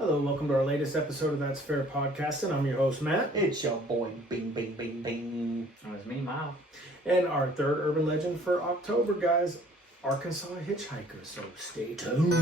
Hello, welcome to our latest episode of That's Fair Podcasting. I'm your host, Matt. It's your boy, Bing, Bing, Bing, Bing. It was me, Myles. And our third urban legend for October, guys, Arkansas Hitchhiker. So stay tuned.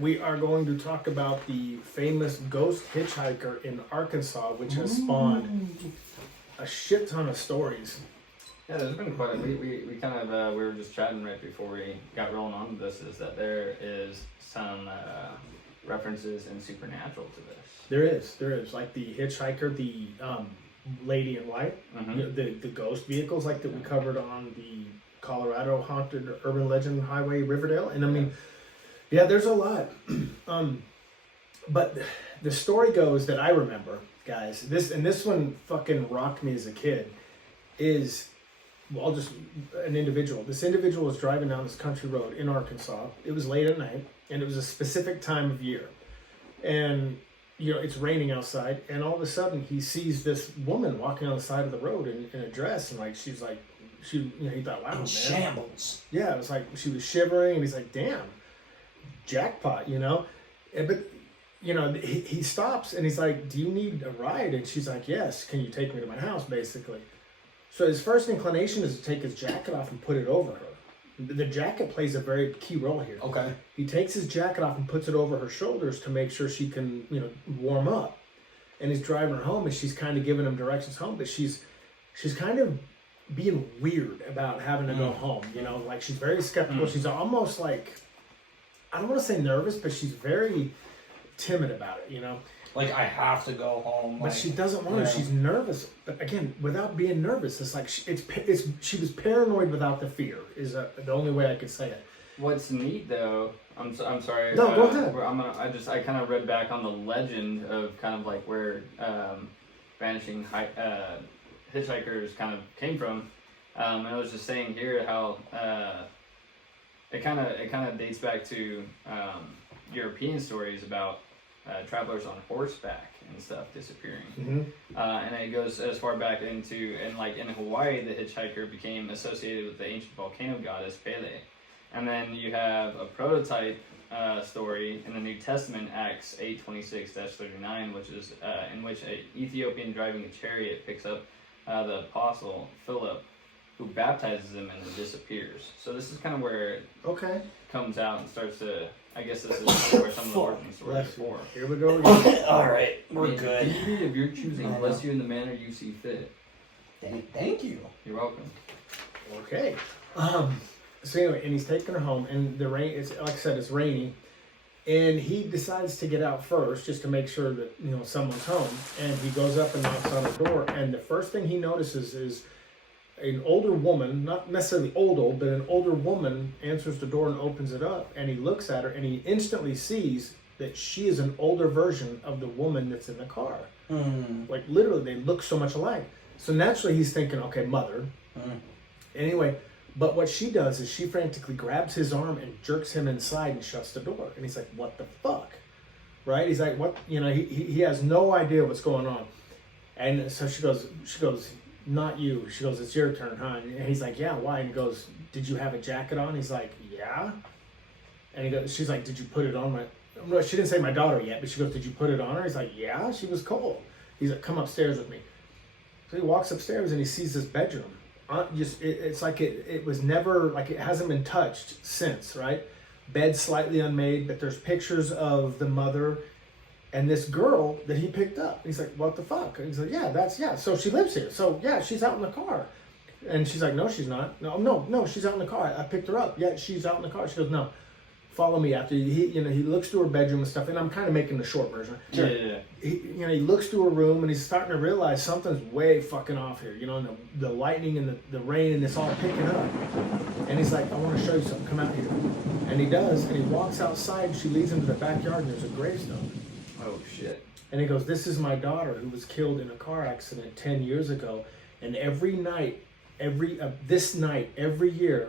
We are going to talk about the famous ghost hitchhiker in Arkansas, which has spawned a shit ton of stories. Yeah, there's been quite a we kind of we were just chatting right before we got rolling onto this, is that there is some references in supernatural to this. There is like the hitchhiker, the lady in white, Mm-hmm. you know, the ghost vehicles like that we covered on the Colorado haunted urban legend highway Riverdale, and I mean. Yeah, there's a lot. But the story goes that I remember, guys, this one fucking rocked me as a kid, is, well, just an individual. This individual was driving down this country road in Arkansas. It was late at night, and it was a specific time of year. And, you know, it's raining outside, and all of a sudden he sees this woman walking on the side of the road in a dress, and, like, she's like, he thought, wow, man. Shambles. Yeah, it was like, she was shivering, and he's like, damn. Jackpot, you know. But you know, he stops and he's like, do you need a ride? And she's like, yes, can you take me to my house, basically? So his first inclination is to take his jacket off and put it over her. The jacket plays a very key role here. Okay. He takes his jacket off and puts it over her shoulders to make sure she can, you know, warm up. And he's driving her home, and she's kind of giving him directions home, but she's kind of being weird about having to go home, you know, like she's very skeptical. She's almost like, I don't want to say nervous, but she's very timid about it, you know? Like, I have to go home. But she doesn't want to. She's nervous. But again, without being nervous, it's like she was paranoid without the fear, is the only way I could say it. What's neat, though, I'm sorry. No, go ahead. I kind of read back on the legend of kind of like where vanishing hitchhikers kind of came from. And I was just saying here how... It kind of dates back to European stories about travelers on horseback and stuff disappearing, and it goes as far back into, and like in Hawaii, the hitchhiker became associated with the ancient volcano goddess Pele, and then you have a prototype story in the New Testament, Acts 8:26-39, which is in which an Ethiopian driving a chariot picks up the apostle Philip, who baptizes him and then disappears. So this is kind of where it comes out and starts to, I guess this is where some of the origin stories are for. Here we go again. Alright, we're good. Deity of your choosing, bless you in the manner you see fit. Thank you. You're welcome. Okay. So anyway, and he's taking her home, and the rain, it's like I said, it's rainy. And he decides to get out first just to make sure that, you know, someone's home. And he goes up and knocks on the door, and the first thing he notices is an older woman, not necessarily old, but an older woman answers the door and opens it up, and he looks at her, and he instantly sees that she is an older version of the woman that's in the car. Like, literally, they look so much alike. So naturally, he's thinking, okay, mother. Anyway, but what she does is she frantically grabs his arm and jerks him inside and shuts the door. And he's like, what the fuck? Right? He's like, what? You know, he has no idea what's going on. And so she goes, not you. She goes, it's your turn, huh? And he's like, yeah, why? And he goes, did you have a jacket on? He's like, yeah. And he goes, she's like, did you put it on no, she didn't say my daughter yet, but she goes, did you put it on her? He's like, yeah, she was cold. He's like, come upstairs with me. So he walks upstairs and he sees this bedroom. It's like it was never, like it hasn't been touched since, right? Bed slightly unmade, but there's pictures of the mother and this girl that he picked up. He's like, what the fuck? And he's like, yeah. So she lives here. So yeah, she's out in the car. And she's like, no, she's not. No, she's out in the car. I picked her up. Yeah, she's out in the car. She goes, no. follow me after he looks through her bedroom and stuff, and I'm kind of making the short version. Sure. Yeah. He looks through her room and he's starting to realize something's way fucking off here, and the lightning and the rain and it's all picking up, and he's like, I want to show you something, come out here, and he does, and he walks outside, she leads him to the backyard and there's a gravestone. Oh shit. And he goes, this is my daughter who was killed in a car accident 10 years ago, and every year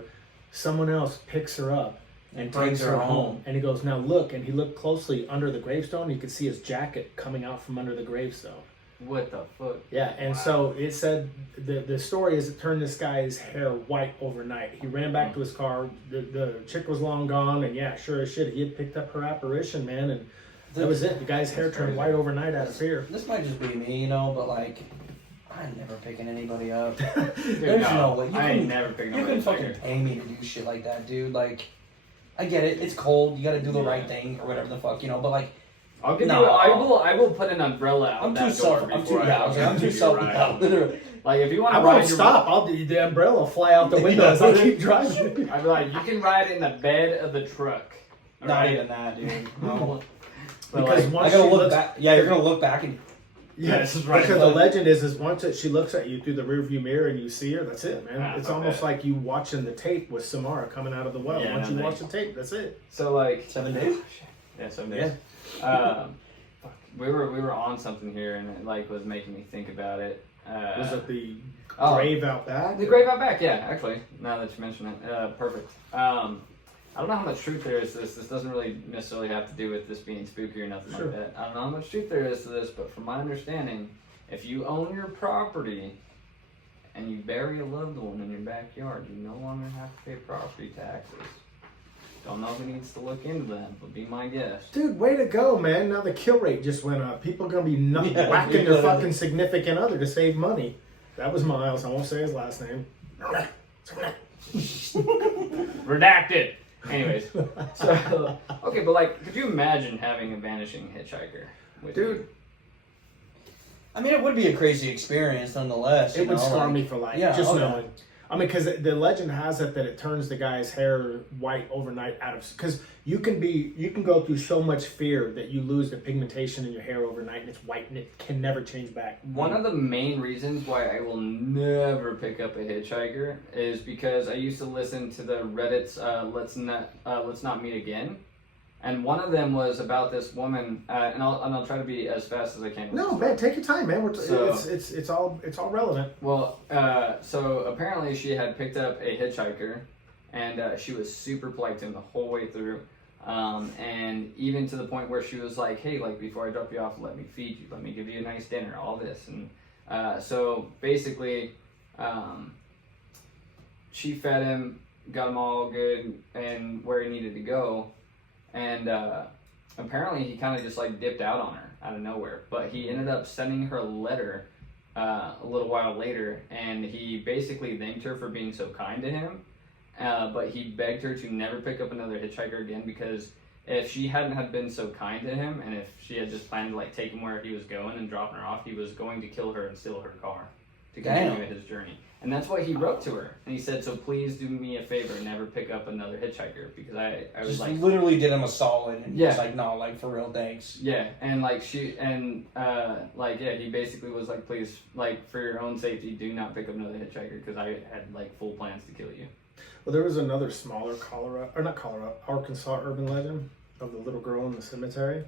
someone else picks her up and takes her home. And he goes, now look, and he looked closely under the gravestone. You could see his jacket coming out from under the gravestone. What the fuck? Yeah, and so it said, the story is it turned this guy's hair white overnight. He ran back to his car. The chick was long gone, and yeah, sure as shit, he had picked up her apparition, man, and that was it. The guy's hair turned white overnight out of fear. This might just be me, but like, I'm never picking anybody up. Dude, There's no way. I ain't never picking up. You can fucking pay me to do shit like that, dude. Like, I get it. It's cold. You got to do the right thing or whatever the fuck, But like, I'll give you. I will put an umbrella out I'm that too door self. before I'm too self. Literally. Like if you want I to won't ride stop. I'll do the umbrella will fly out the window as I keep driving. I'd be like, you can ride in the bed of the truck. Not even that, dude. No. Because like, once I gotta she look back. Yeah, you're gonna look back and. Yeah, this is right. Because the legend is once that she looks at you through the rearview mirror and you see her, that's it, man. It's almost like you watching the tape with Samara coming out of the well. Yeah, once you watch the tape, that's it. So like 7 days. Yeah, 7 days. Yeah. We were on something here and it like was making me think about it. Was it the grave out back? The grave out back, yeah. Actually, now that you mention it, perfect. I don't know how much truth there is to this. This doesn't really necessarily have to do with this being spooky or nothing like that. I don't know how much truth there is to this, but from my understanding, if you own your property and you bury a loved one in your backyard, you no longer have to pay property taxes. Don't know who needs to look into that, but be my guest. Dude, way to go, man. Now the kill rate just went up. People are going to be whacking their fucking significant other to save money. That was Myles. I won't say his last name. Redacted. Anyways, so okay, but like, could you imagine having a vanishing hitchhiker with Dude. you? I mean, it would be a crazy experience, nonetheless. It would scar me for life. Yeah, just okay. knowing. I mean, because the legend has it that it turns the guy's hair white overnight because you can go through so much fear that you lose the pigmentation in your hair overnight and it's white and it can never change back. One of the main reasons why I will never pick up a hitchhiker is because I used to listen to the Reddit's Let's Not Meet Again. And one of them was about this woman, and I'll try to be as fast as I can. No, man, take your time, man. It's all relevant. Well, so apparently she had picked up a hitchhiker, and she was super polite to him the whole way through, and even to the point where she was like, "Hey, like before I drop you off, let me feed you, let me give you a nice dinner, all this." And so basically, she fed him, got him all good and where he needed to go. And apparently he kind of just like dipped out on her out of nowhere. But he ended up sending her a letter a little while later, and he basically thanked her for being so kind to him. But he begged her to never pick up another hitchhiker again, because if she hadn't have been so kind to him, and if she had just planned to like take him where he was going and dropping her off, he was going to kill her and steal her car to continue his journey. And that's what he wrote to her. And he said, so please do me a favor, never pick up another hitchhiker, because I was just like, literally did him a solid, and yeah. he's like, no, like for real, thanks. Yeah, and like he basically was like, please, like for your own safety, do not pick up another hitchhiker, because I had like full plans to kill you. Well, there was another smaller Arkansas urban legend of the little girl in the cemetery.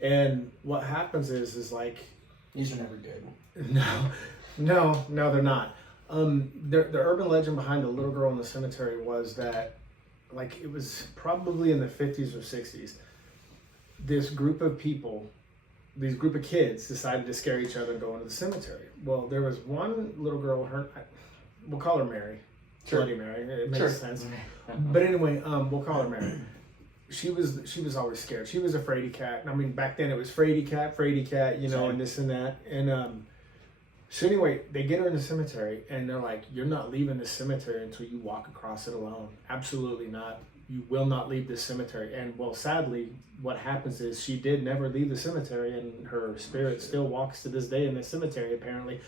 And what happens is like, these are never good. No, they're not. The urban legend behind the little girl in the cemetery was that, like, it was probably in the 50s or 60s. This group of kids decided to scare each other and go into the cemetery. Well, there was one little girl, we'll call her Mary. Sure. Bloody Mary. It makes sense. But anyway, we'll call her Mary. She was always scared. She was a fraidy cat. I mean, back then it was fraidy cat, you know, Same. and this and that. And so anyway, they get her in the cemetery, and they're like, you're not leaving the cemetery until you walk across it alone. Absolutely not. You will not leave this cemetery. And well, sadly, what happens is she did never leave the cemetery, and her spirit still walks to this day in the cemetery, apparently.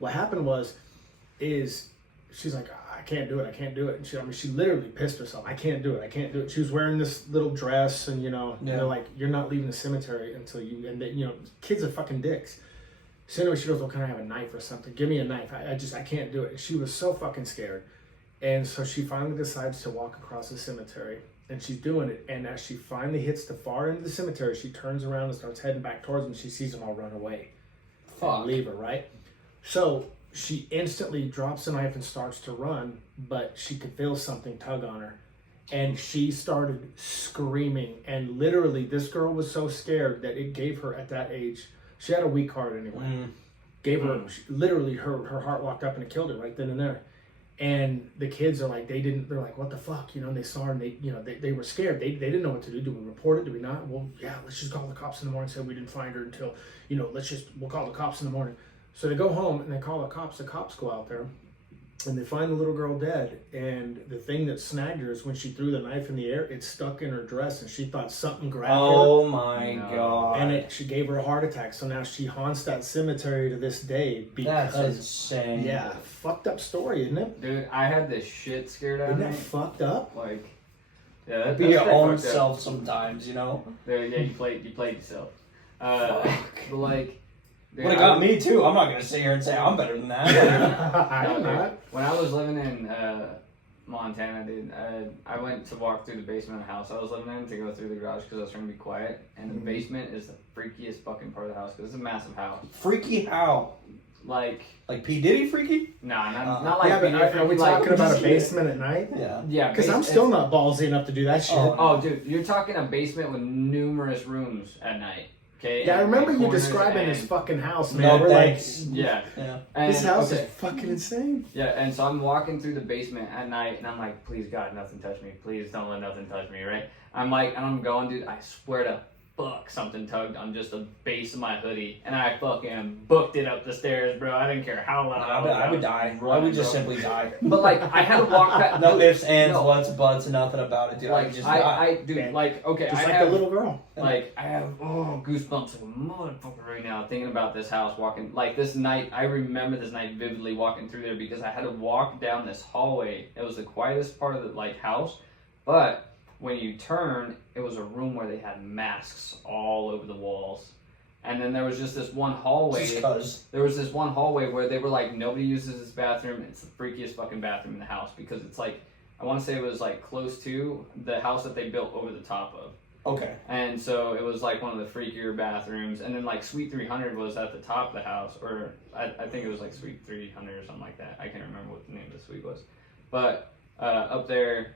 What happened is she's like, I can't do it. I can't do it. And she literally pissed herself. I can't do it. I can't do it. She was wearing this little dress, and they're like, you're not leaving the cemetery until you. And they, kids are fucking dicks. So anyway, she goes, well, can I have a knife or something? Give me a knife. I can't do it. And she was so fucking scared. And so she finally decides to walk across the cemetery, and she's doing it. And as she finally hits the far end of the cemetery, she turns around and starts heading back towards them. She sees them all run away. And leave her, right? So she instantly drops the knife and starts to run, but she could feel something tug on her. And she started screaming. And literally, this girl was so scared that it gave her, at that age, she had a weak heart anyway. Gave her, literally, her heart locked up, and it killed her right then and there. And the kids are like, they're like, what the fuck? And they saw her, and they were scared. They didn't know what to do. Do we report it? Do we not? Well, yeah, let's just call the cops in the morning. Say we didn't find her until, we'll call the cops in the morning. So they go home and they call the cops. The cops go out there, and they find the little girl dead. And the thing that snagged her is when she threw the knife in the air, it stuck in her dress, and she thought something grabbed her. Oh my God. And she gave her a heart attack. So now she haunts that cemetery to this day because... That's insane. Yeah, fucked up story, isn't it? Dude, I had this shit scared out of me. Isn't that fucked up? Like, yeah, that's Be your pretty own fucked up. self sometimes, Yeah, you played yourself. But like, dude, Would have got me too. I'm not gonna sit here and say I'm better than that. I'm not. When I was living in Montana, dude, I went to walk through the basement of the house I was living in to go through the garage because I was trying to be quiet. And the basement is the freakiest fucking part of the house because it's a massive house. Freaky how? Like P. Diddy freaky? Nah, not like. Yeah, but are we like, talking about a basement at night? Yeah. Yeah, Because I'm still not ballsy enough to do that shit. Oh, dude, you're talking a basement with numerous rooms at night. Okay. Yeah, I remember you corners describing and- his fucking house, man. No We're like, thanks. Yeah. Yeah. And, this house okay. is fucking insane. Yeah, and so I'm walking through the basement at night, and I'm like, please God, nothing touch me. Please don't let nothing touch me, right? I'm like, and I'm going, dude, I swear to fuck, something tugged on just the base of my hoodie, and I fucking booked it up the stairs, bro. I didn't care how loud I would die. I would just simply die. But like, I had to walk back. No ifs, ands, No. what's, buts, nothing about it, dude. I would Like, just die. dude, Man. like, okay, Just I like have, the little girl. like, I have, goosebumps like a motherfucker right now thinking about this house walking. Like, this night, I remember this night vividly walking through there because I had to walk down this hallway. It was the quietest part of the, like, house, but when you turn, it was a room where they had masks all over the walls. And then there was just this one hallway. Just cause. There was this one hallway where they were like, nobody uses this bathroom. It's the freakiest fucking bathroom in the house because it's like, I want to say it was like close to the house that they built over the top of. Okay. And so it was like one of the freakier bathrooms. And then like Suite 300 was at the top of the house, or I think it was like Suite 300 or something like that. I can't remember what the name of the suite was. But up there,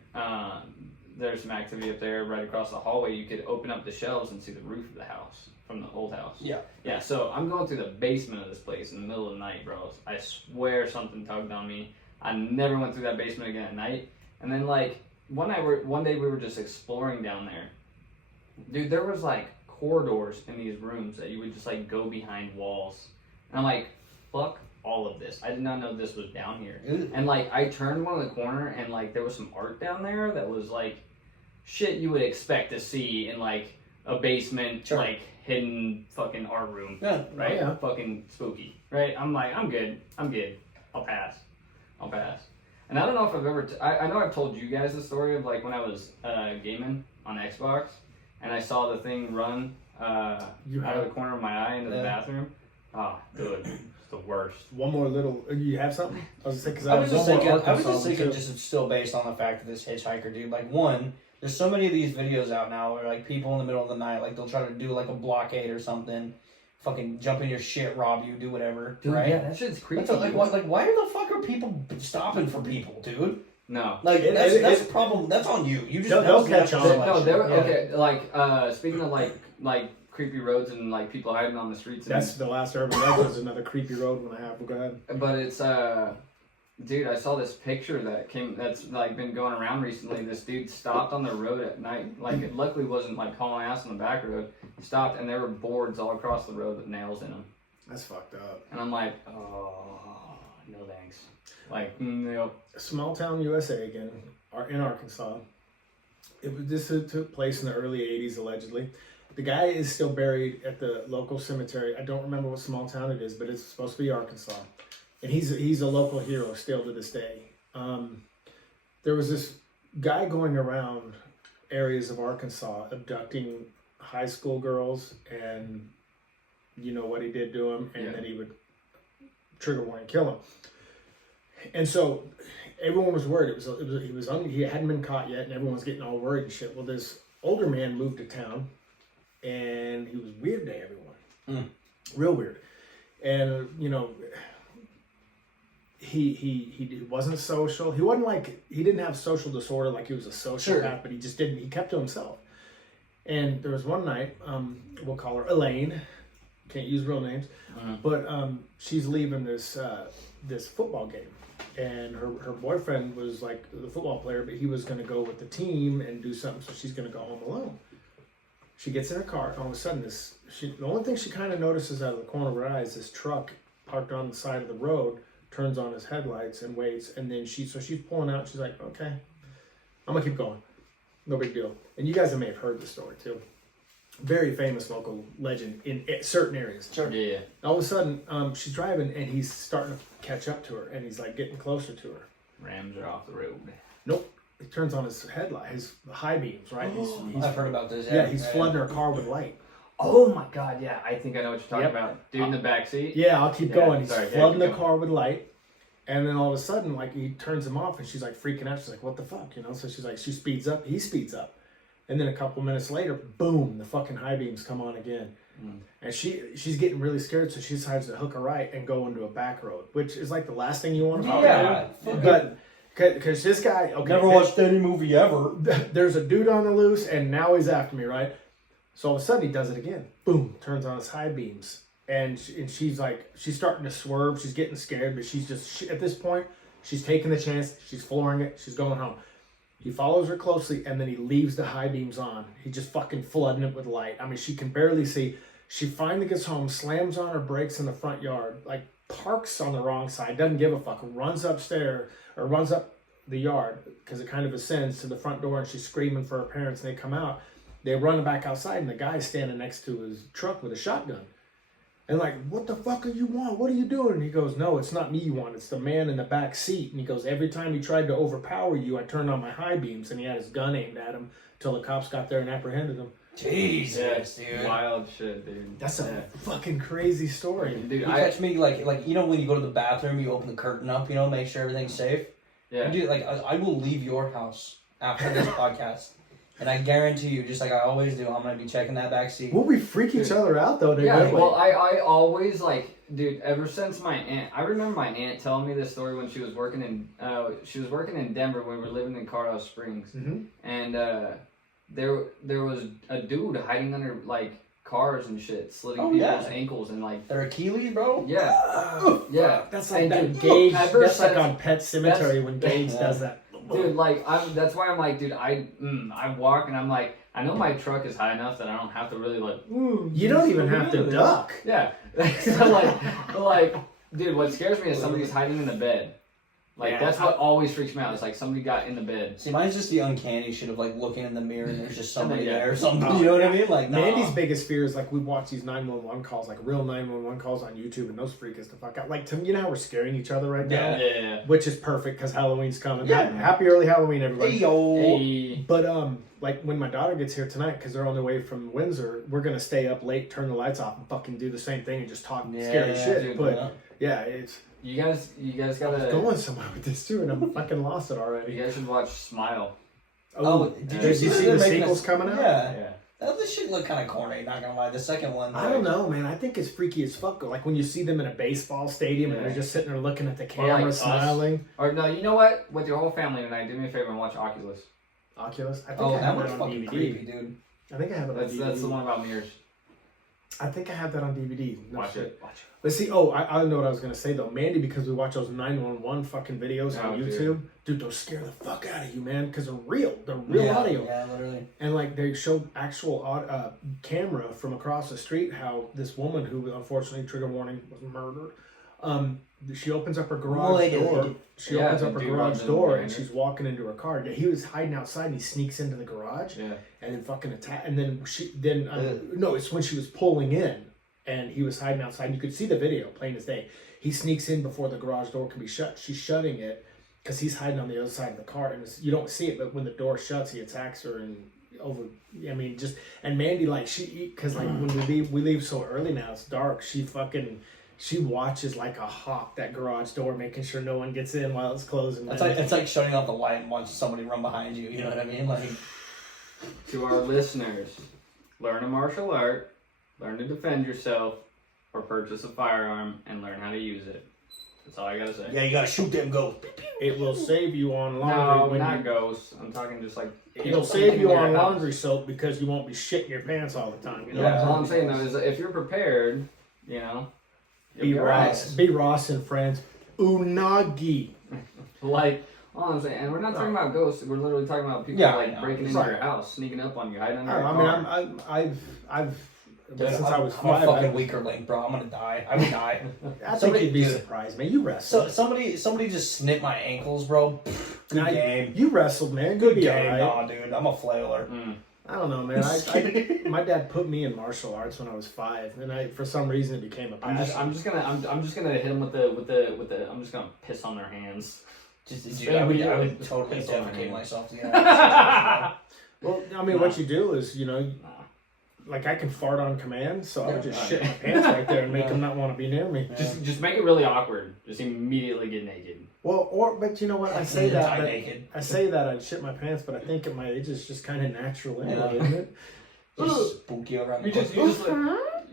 there's some activity up there right across the hallway. You could open up the shelves and see the roof of the house from the old house. Yeah. Yeah, so I'm going through the basement of this place in the middle of the night, bro. I swear something tugged on me. I never went through that basement again at night. And then like one day we were just exploring down there. Dude, there was like corridors in these rooms that you would just like go behind walls. And I'm like, fuck all of this. I did not know this was down here. Ew. And like I turned one of the corner and like there was some art down there that was like shit you would expect to see in like a basement, Sure. like hidden fucking art room. Yeah. Right? Oh, yeah. Fucking spooky. Right? I'm like, I'm good. I'll pass. And I don't know if I've ever, I know I've told you guys the story of like when I was gaming on Xbox and I saw the thing run out of the corner of my eye into the bathroom. Oh, dude, it's the worst. One more little. You have something? I was just I was just thinking, thinking, just still based on the fact that this hitchhiker dude, like, one, there's so many of these videos out now where like people in the middle of the night, like they'll try to do like a blockade or something, fucking jump in your shit, rob you, do whatever, Dude, right? yeah, that shit's creepy. That's like, why the fuck are people stopping for people, dude? No. Like that's a problem. That's on you. You just They'll catch that's on. just No, shit. they were, Yeah. okay, like, speaking of like creepy roads and like people hiding on the streets. And, that's the last urban legend is another creepy road one I have. Well, go ahead. But it's dude, I saw this picture that's like been going around recently. This dude stopped on the road at night. Like it luckily wasn't like hauling ass on the back road. He stopped and there were boards all across the road with nails in them. That's fucked up. And I'm like, oh, no thanks. Like, nope. Small town USA again, in Arkansas. This took place in the early 80s, allegedly. The guy is still buried at the local cemetery. I don't remember what small town it is, but it's supposed to be Arkansas. And he's a local hero still to this day. There was this guy going around areas of Arkansas abducting high school girls, and you know what he did to them, and then he would trigger warning kill them. And so everyone was worried. He hadn't been caught yet, and everyone was getting all worried and shit. Well, this older man moved to town, and he was weird to everyone, real weird. And you know, he wasn't social. He wasn't like, he didn't have social disorder like he was a sociopath, but he just didn't. He kept to himself. And there was one night, we'll call her Elaine. Can't use real names, but she's leaving this football game, and her boyfriend was like the football player, but he was going to go with the team and do something, so she's going to go home alone. She gets in her car, and all of a sudden, the only thing she kind of notices out of the corner of her eye is this truck parked on the side of the road, turns on his headlights and waits, and then she's pulling out. She's like, okay, I'm gonna keep going, no big deal. And you guys may have heard the story too. Very famous local legend in certain areas. Sure. Yeah. All of a sudden, she's driving, and he's starting to catch up to her, and he's like getting closer to her. Rams are off the road. Nope. He turns on his headlight, his high beams, right? He's I've heard about this. Yeah, he's flooding her car with light. Oh my god, yeah, I think I know what you're talking about. Dude in the back seat. Yeah, I'll keep going. He's flooding the keep car with light, and then all of a sudden, like, he turns him off, and she's like freaking out. She's like, "What the fuck?" You know? So she's like, she speeds up. He speeds up, and then a couple minutes later, boom, the fucking high beams come on again, and she's getting really scared. So she decides to hook a right and go into a back road, which is like the last thing you want to do. But because this guy, never watched any movie ever. There's a dude on the loose, and now he's after me, right? So all of a sudden he does it again. Boom, turns on his high beams. And she's like, she's starting to swerve. She's getting scared, but she's just, at this point, she's taking the chance. She's flooring it. She's going home. He follows her closely, and then he leaves the high beams on. He just fucking flooding it with light. I mean, she can barely see. She finally gets home, slams on her brakes in the front yard, like parks on the wrong side, doesn't give a fuck, runs upstairs, or runs up the yard, because it kind of ascends to the front door, and she's screaming for her parents, and they come out. They run back outside, and the guy's standing next to his truck with a shotgun. And like, "What the fuck are you want? What are you doing?" And he goes, "No, it's not me you want. It's the man in the back seat." And he goes, "Every time he tried to overpower you, I turned on my high beams." And he had his gun aimed at him till the cops got there and apprehended him. Jesus, dude. Wild shit, dude. That's a fucking crazy story. Dude, You catch me like you know when you go to the bathroom, you open the curtain up, you know, make sure everything's safe. Yeah. Dude, like I will leave your house after this podcast. And I guarantee you, just like I always do, I'm going to be checking that back seat. Will we freak each other out, though? Yeah, well, I always, like, dude, ever since my aunt, I remember my aunt telling me this story when she was working in Denver when we were living in Colorado Springs. Mm-hmm. And there was a dude hiding under, like, cars and shit, slitting people's ankles and, like... They're Achilles, bro? Yeah. Yeah. That's like that Gage, that's like on Pet Cemetery when Gage does that. Dude, like, that's why I'm like, dude, I walk and I'm like, I know my truck is high enough that I don't have to really, like, you don't even have to duck. Yeah. So, like, dude, what scares me is somebody's hiding in the bed. Like, that's what always freaks me out. It's like somebody got in the bed. See, mine's just the uncanny shit of, like, looking in the mirror and there's just somebody there or something. You know what I mean? Like, Mandy's biggest fear is, like, we watch these 911 calls, like, real 911 calls on YouTube, and those freak us the fuck out. Like, you know how we're scaring each other right now? Yeah. Which is perfect, because Halloween's coming. Yeah. Happy early Halloween, everybody. Hey. But, like, when my daughter gets here tonight, because they're on their way from Windsor, we're going to stay up late, turn the lights off, and fucking do the same thing and just talk scary shit. Dude, but, it's... You guys gotta... I was going somewhere with this, too, and I'm fucking lost it already. You guys should watch Smile. Oh, did you see the sequels coming out? Yeah. This shit look kind of corny, not gonna lie. The second one. I don't know, man. I think it's freaky as fuck. Like when you see them in a baseball stadium and they're just sitting there looking at the camera, smiling. Or no, you know what? With your whole family tonight, do me a favor and watch Oculus. Oculus? I think I have that on DVD. Creepy, dude. I think I have it on DVD. That's the one about mirrors. I think I have that on DVD. No Watch shit. it. Let's see. Oh, I know what I was gonna say though, Mandy, because we watch those 911 fucking videos on YouTube. Dude, those scare the fuck out of you, man, because they're real. They're real audio. Yeah, literally. And like they showed actual camera from across the street how this woman who unfortunately, trigger warning, was murdered. She opens up her garage door. She opens up her garage door and she's walking into her car. Yeah, he was hiding outside and he sneaks into the garage and then fucking attack. And then no, it's when she was pulling in and he was hiding outside. And you could see the video plain as day. He sneaks in before the garage door can be shut. She's shutting it because he's hiding on the other side of the car, and you don't see it, but when the door shuts, he attacks her and and Mandy, like, because like when we leave so early now, it's dark. She watches like a hawk that garage door, making sure no one gets in while it's closing. It's like shutting off the light and watching somebody run behind you. You know what I mean? Like, to our listeners, learn a martial art, learn to defend yourself, or purchase a firearm and learn how to use it. That's all I gotta say. yeah, you gotta shoot them ghosts. It will save you on laundry. No, not ghosts. I'm talking just like... It'll save you on laundry soap because you won't be shitting your pants all the time. You know? Yeah, all I'm saying though is that if you're prepared, you know... Be Ross and Friends. Unagi. Like, all I'm saying, and we're not talking about ghosts. We're literally talking about people breaking into your house, sneaking up on you, hiding under your car. I've Dude, since I was I'm 5. a fucking weaker link, bro. I'm gonna die. I would die. I think you'd be surprised, man. You wrestled. Somebody just snipped my ankles, bro. Good game. You wrestled, man. Good game, right. nah, dude. I'm a flailer. I don't know, man. My dad put me in martial arts when I was 5, and for some reason it became a passion. I'm just gonna hit them with the. I'm just gonna piss on their hands. I would totally defecate myself. Yeah. Well, I mean, what you do is, like I can fart on command, so I would just shit my pants right there and make them not want to be near me. Just make it really awkward. Just immediately get naked. Well, but you know what? I say that I'd shit my pants, but I think at my age it's just kind of natural anyway, isn't it? Just spook you around the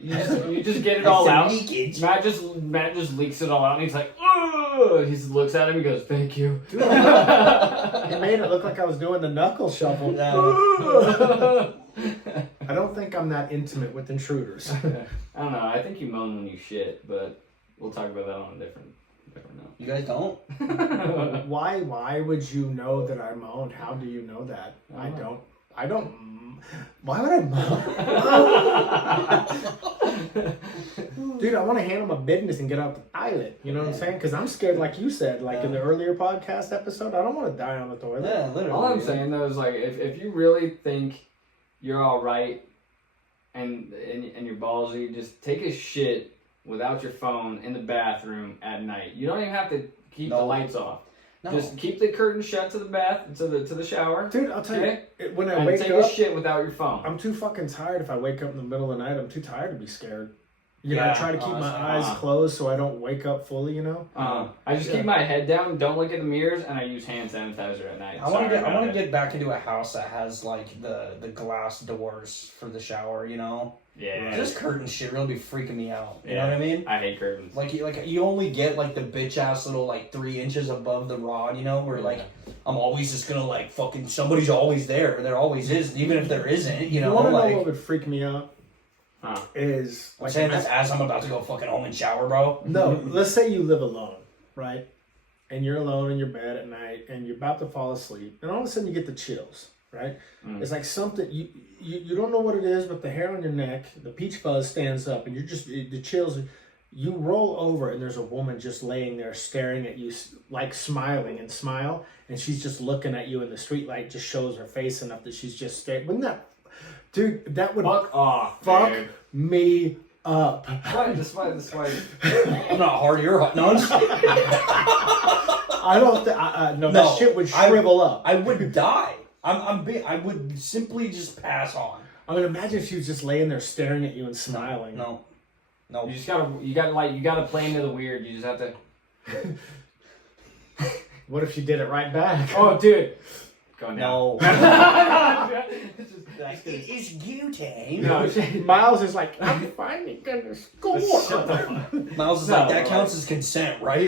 You just get it all out. Leakage. Matt just leaks it all out, and he's like, "Oh!" He looks at him, he goes, "Thank you." He made it look like I was doing the knuckle shuffle. I don't think I'm that intimate with intruders. I don't know. I think you moan when you shit, but we'll talk about that on a different note. You guys don't? Why would you know that I moaned? How do you know that? I don't. Why would I moan? Dude, I want to handle my business and get out the toilet. You know what I'm saying? Because I'm scared, like you said, like in the earlier podcast episode, I don't want to die on the toilet. Yeah, literally. All I'm saying though is like, if you really think you're all right and you're ballsy, just take a shit without your phone in the bathroom at night. You don't even have to keep the lights off. No. Just keep the curtain shut to the shower. Dude, I'll tell you, when I wake up, take a shit without your phone. I'm too fucking tired. If I wake up in the middle of the night, I'm too tired to be scared. I try to keep my eyes closed so I don't wake up fully. I just keep my head down, don't look at the mirrors, and I use hand sanitizer at night. I want to get back into a house that has like the glass doors for the shower. Yeah. Just curtain shit really be freaking me out. You know what I mean? I hate curtains. Like you only get like the bitch ass little like 3 inches above the rod, where like I'm always just gonna like fucking somebody's always there. There always is, even if there isn't. You know know what would freak me out? Is like saying this as I'm about to go fucking home and shower, bro. No, let's say you live alone, right? And you're alone in your bed at night, and you're about to fall asleep, and all of a sudden you get the chills. Right? It's like something you don't know what it is, but the hair on your neck, the peach fuzz stands up, and you're just the chills. You roll over, and there's a woman just laying there staring at you, like smiling and smile, and she's just looking at you, and the street light just shows her face enough that she's just staring. Wouldn't that, dude? That would fuck off. Fuck dude. me up. This way. I'm not hard. You're hot. No, I don't. No, that shit would shrivel up. I would die. I would simply just pass on. I mean, imagine if she was just laying there staring at you and smiling. No. You gotta play into the weird. You just have to. What if she did it right back? Oh, dude. Going down. No. It's guillotine. No, Miles is like, I'm finally gonna score. Miles is like, that counts as consent, right?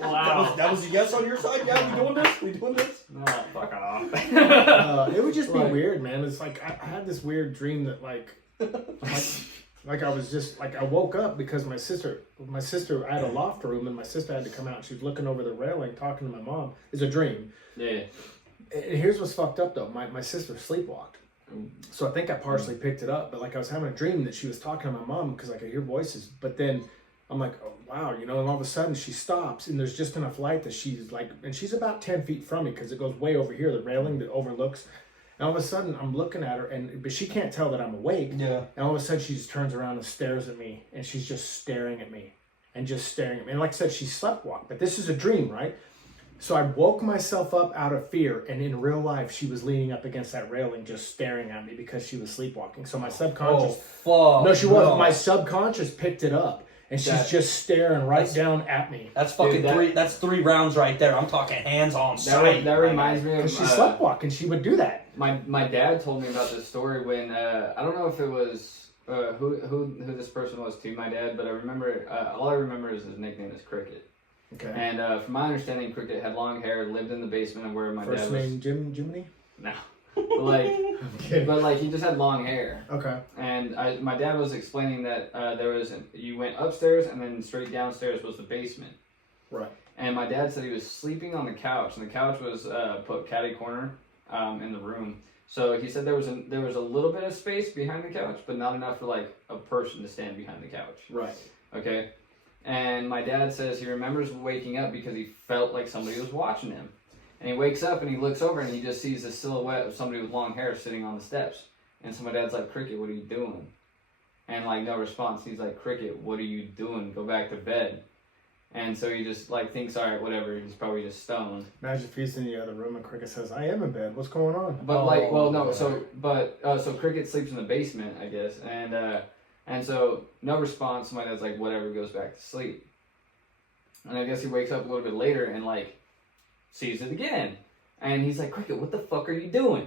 Wow. That was a yes on your side? Yeah, we doing this? No, fuck off. It would just be weird, man. It's like, I had this weird dream that like I was just, like, I woke up because my sister, I had a loft room, and my sister had to come out. She was looking over the railing, talking to my mom. It's a dream. Yeah. And here's what's fucked up, though. My sister sleepwalked. So I think I partially picked it up, but like I was having a dream that she was talking to my mom because I could hear voices. But then I'm like, oh, wow, and all of a sudden she stops, and there's just enough light that she's like, and she's about 10 feet from me because it goes way over here, the railing that overlooks. And all of a sudden I'm looking at her, but she can't tell that I'm awake. Yeah. And all of a sudden she just turns around and stares at me, and she's just staring at me. and just staring at me. And like I said, she sleptwalked, but this is a dream, right? So I woke myself up out of fear, and in real life, she was leaning up against that railing, just staring at me because she was sleepwalking. So my subconscious, no, she wasn't. My subconscious picked it up, and she's just staring right down at me. That's fucking three. That's 3 rounds right there. I'm talking hands on sight. That reminds me of she sleptwalked, she would do that. My dad told me about this story when I don't know if it was who this person was to my dad, but I remember all I remember is his nickname is Cricket. Okay. And from my understanding, Cricket had long hair, lived in the basement of where my dad was. First name Jiminy? No, but like he just had long hair. Okay. And my dad was explaining that you went upstairs and then straight downstairs was the basement. Right. And my dad said he was sleeping on the couch, and the couch was put catty corner in the room. So he said there was a little bit of space behind the couch, but not enough for like a person to stand behind the couch. Right. Okay. And my dad says he remembers waking up because he felt like somebody was watching him. And he wakes up and he looks over and he just sees a silhouette of somebody with long hair sitting on the steps. And so my dad's like, Cricket, what are you doing? And like no response. He's like, Cricket, what are you doing? Go back to bed. And so he just like thinks, all right, whatever. He's probably just stoned. Imagine if he's in the other room and Cricket says, I am in bed. What's going on? But so Cricket sleeps in the basement, I guess. And so no response. My dad's like, whatever, goes back to sleep. And I guess he wakes up a little bit later and like sees it again. And he's like, Cricket, what the fuck are you doing?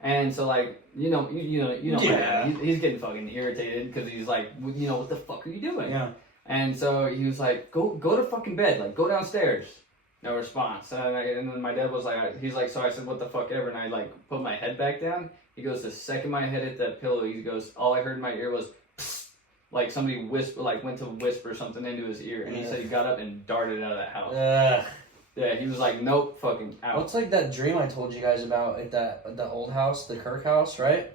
And so like, you know, Yeah. he's getting fucking irritated because he's like, what the fuck are you doing? Yeah. And so he was like, go to fucking bed, like go downstairs. No response. And then my dad was like, he's like, so I said, what the fuck ever. And I like put my head back down. He goes, the second my head hit that pillow, he goes, all I heard in my ear was, like somebody went to whisper something into his ear, and he said he got up and darted out of that house. Yeah, he was like, nope, fucking out. What's like that dream I told you guys about at the old house, the Kirk house, right?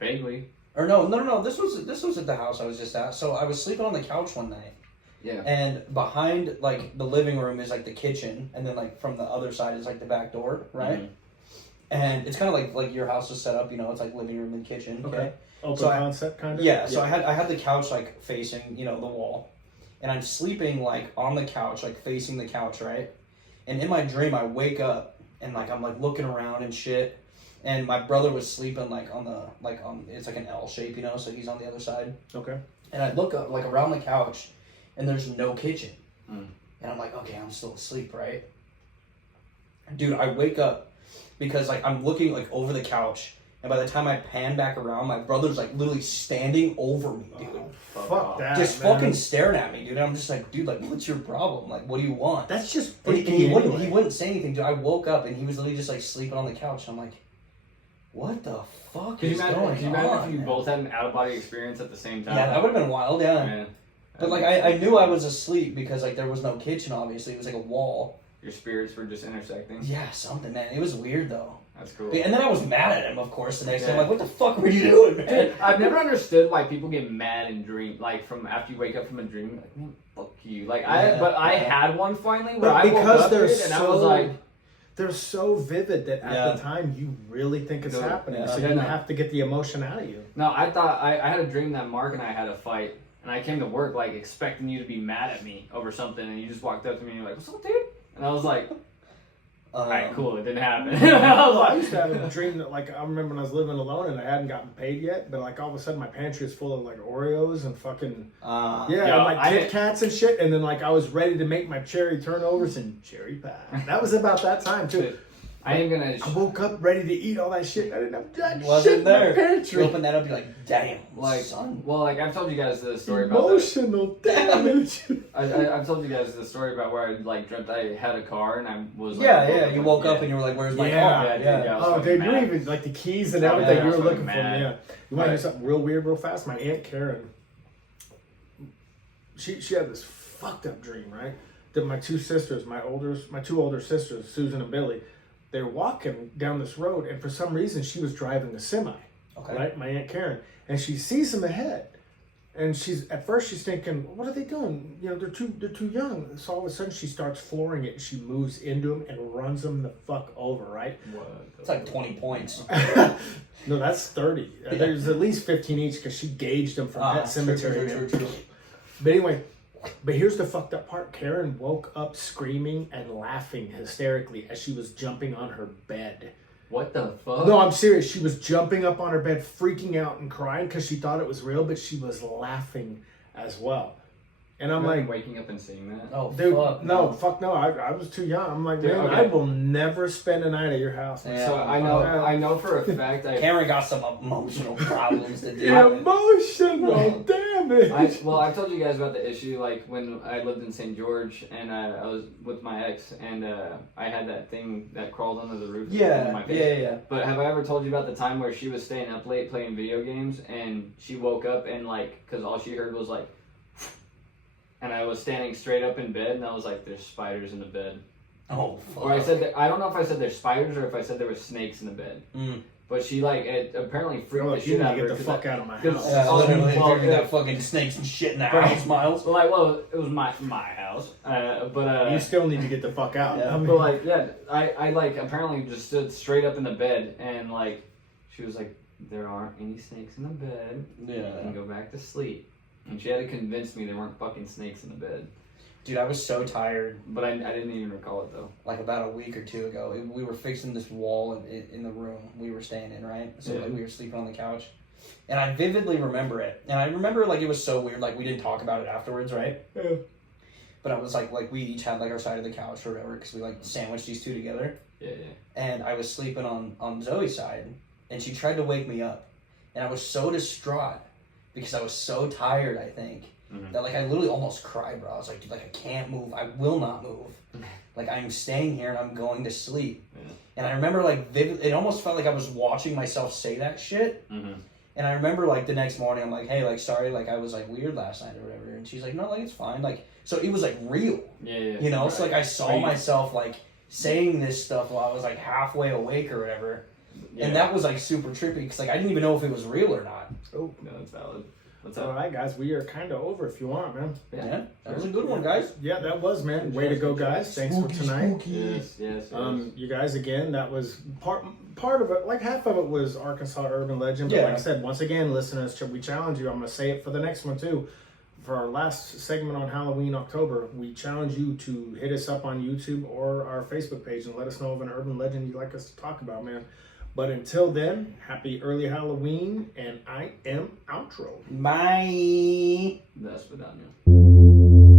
Vaguely. Or no. This was at the house I was just at. So I was sleeping on the couch one night. Yeah. And behind like the living room is like the kitchen, and then like from the other side is like the back door, right? Mm-hmm. And it's kind of like your house is set up, it's like living room and kitchen. Okay. Open concept kind of. Yeah. So I had the couch like facing the wall, and I'm sleeping like on the couch, like facing the couch, right? And in my dream, I wake up and like I'm like looking around and shit. And my brother was sleeping it's like an L shape, so he's on the other side. Okay. And I look up like around the couch, and there's no kitchen. And I'm like, okay, I'm still asleep, right? Dude, I wake up because like I'm looking like over the couch, and by the time I pan back around, my brother's like literally standing over me, dude. Fuck that, just man. fucking staring at me, dude. And I'm just like, dude, like, what's your problem? Like, what do you want? That's just and freaky he anyway. wouldn't say anything, dude. I woke up and he was literally just like sleeping on the couch. I'm like, what the fuck is going on? Can you imagine if you both had an out-of-body experience at the same time? Yeah, that would have been wild, yeah. Man. But like, I knew I was asleep because like there was no kitchen, obviously. It was like a wall. Your spirits were just intersecting? Yeah, something, man. It was weird, though. That's cool. And then I was mad at him, of course, the next day. I'm like, what the fuck were you doing, man? Dude, I've never understood why people get mad in dream, like from after you wake up from a dream. Like, man, fuck you. Like I had one finally where I woke up and I was like, they're so vivid that at the time you really think it's happening. So you have to get the emotion out of you. No, I thought I had a dream that Mark and I had a fight, and I came to work like expecting you to be mad at me over something, and you just walked up to me and you're like, "What's up, dude?" And I was like, all right, cool, it didn't happen. I used to have a dream that, like, I remember when I was living alone and I hadn't gotten paid yet, but like all of a sudden my pantry is full of like Oreos and fucking like Kit Kats and shit, and then like I was ready to make my cherry turnovers and cherry pie. That was about that time too. I woke up ready to eat all that shit. I didn't have jack shit in my pantry. You open that up, you're like, damn, son. Well, like I've told you guys the story about emotional damage. I've told you guys the story about where I like dreamt I had a car and I was like, you woke up and you were like, where's my car? Oh, dude, you were even like the keys and everything you were looking for. Yeah, you want to hear something real weird, real fast? My Aunt Karen, she had this fucked up dream, right? That my two sisters, my two older sisters, Susan and Billy. They're walking down this road, and for some reason, she was driving a semi, right? My Aunt Karen, and she sees them ahead, and at first she's thinking, "What are they doing? They're too young." So all of a sudden, she starts flooring it, and she moves into them and runs them the fuck over, right? It's like 20 points. No, that's 30. There's at least 15 each because she gauged them from Pet Cemetery. True. But anyway, but here's the fucked up part. Karen woke up screaming and laughing hysterically as she was jumping on her bed. What the fuck? No, I'm serious. She was jumping up on her bed, freaking out and crying because she thought it was real, but she was laughing as well. And I'm like, waking up and seeing that. Oh, dude, fuck. fuck no. I was too young. I'm like, Dude, man, okay. I will never spend a night at your house. Yeah. So I know for a fact Karen got some emotional problems to deal with. Emotional damage. I told you guys about the issue like when I lived in St. George and I was with my ex and I had that thing that crawled under the roof. Yeah, of my face. yeah. But have I ever told you about the time where she was staying up late playing video games and she woke up and like, cause all she heard was like, and I was standing straight up in bed and I was like, there's spiders in the bed. Oh, fuck. Or I said that, I don't know if I said there's spiders or if I said there were snakes in the bed. But she like, it apparently freaked the shit out of her. Get the fuck out of my Cause- house. Yeah, Oh, literally, well, you got fucking snakes and shit in the Right. house, Miles. Well, it was my house. But You still need to get the fuck out. Yeah. I mean, but like, yeah, I like apparently just stood straight up in the bed and like, she was like, there aren't any snakes in the bed. You Yeah. can go back to sleep. And she had to convince me there weren't fucking snakes in the bed. Dude, I was so tired. But I didn't even recall it though. Like about a week or two ago, we were fixing this wall in the room we were staying in, right? So Yeah. like we were sleeping on the couch, and I vividly remember it. And I remember like it was so weird. Like we didn't talk about it afterwards, right? Yeah. But I was like we each had like our side of the couch or whatever because we like sandwiched these two together. Yeah. And I was sleeping on Zoe's side, and she tried to wake me up, and I was so distraught because I was so tired. I think. That like I literally almost cried, bro. I was like, dude, like I can't move. I will not move. Like I'm staying here and I'm going to sleep. Yeah. And I remember like it almost felt like I was watching myself say that shit. And I remember like the next morning I'm like, hey, like sorry, like I was like weird last night or whatever. And she's like, no, like it's fine. Like so it was like real. Yeah. You know, Right. so like I saw myself like saying this stuff while I was like halfway awake or whatever. Yeah. And that was like super trippy because like I didn't even know if it was real or not. Oh. No, that's valid. What's All up? right, guys. We are kind of over if you want, man. Yeah, that was a good one, guys. Yeah, that was, man. Way to go, guys. Thanks for tonight. Yes. You guys, again, that was part of it. Like half of it was Arkansas urban legend. But Yeah. like I said, once again, listeners, we challenge you. I'm gonna say it for the next one too. For our last segment on Halloween October, we challenge you to hit us up on YouTube or our Facebook page and let us know of an urban legend you'd like us to talk about, man. But until then, happy early Halloween, and I am outro. Bye. That's for Daniel.